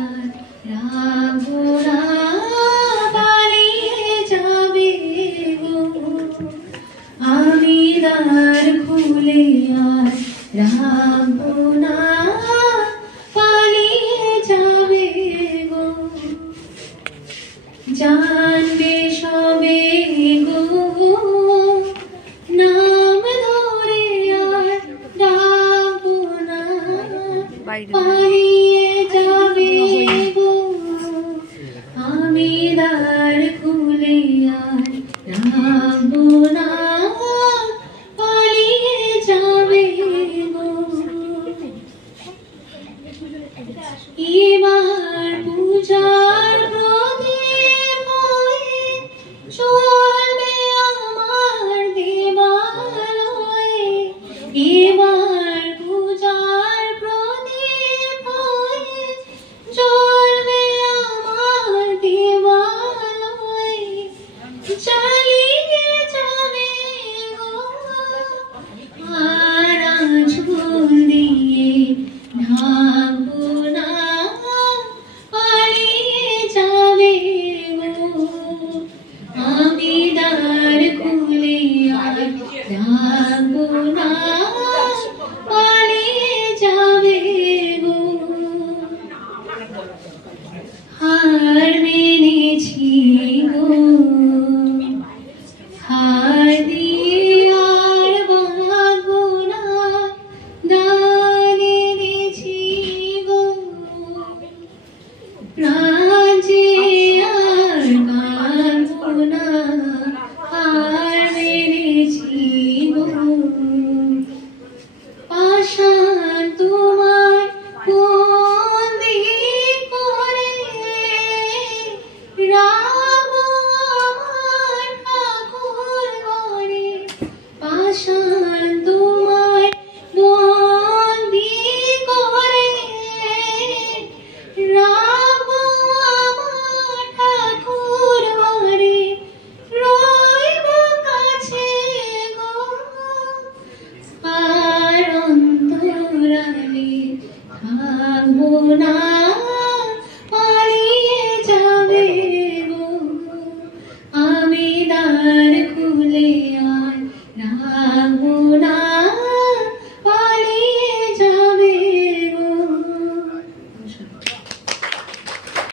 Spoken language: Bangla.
আর রাখবো না, পালিয়ে যাবে গো। আমি দ্বার খুলে আর রাখবো না, পালিয়ে যাবে গো। জানবে সবে গো, নাম ধরে আর ডাকবো না, পালিয়ে যাবে গো। আমি দ্বার খুলে আর রাখবো না, পালিয়ে যাবে গো। এবার পূজার প্রদীপ হয়ে চলবে আমার দেবালয়ে। এবার পূজার প্রদীপ হয়ে চলবে আমার দেবালয়ে। চালিয়ে যাবে গো আর আঁচল দিয়ে ঢাকবো না, পালিয়ে যাবে গো। আমি দ্বার খুলে আর রাখবো না, পালিয়ে যাবে গো। হার মেনেছি গো, হার দিয়ে আর বাঁধবো না, দান এনেছি গো। প্রাণ যে আর বাঁধবো না, হার মেনেছি গো। পাষাণ তোমার বন্দী করে রাখবো আমার ঠাকুর ঘরে। পাষাণ তোমার বন্দী করে রাখবো আমার ঠাকুর ঘরে। রইব কাছে গো আর অন্তরালে থাকবো না, পালিয়ে যাবে গো। আমি দ্বার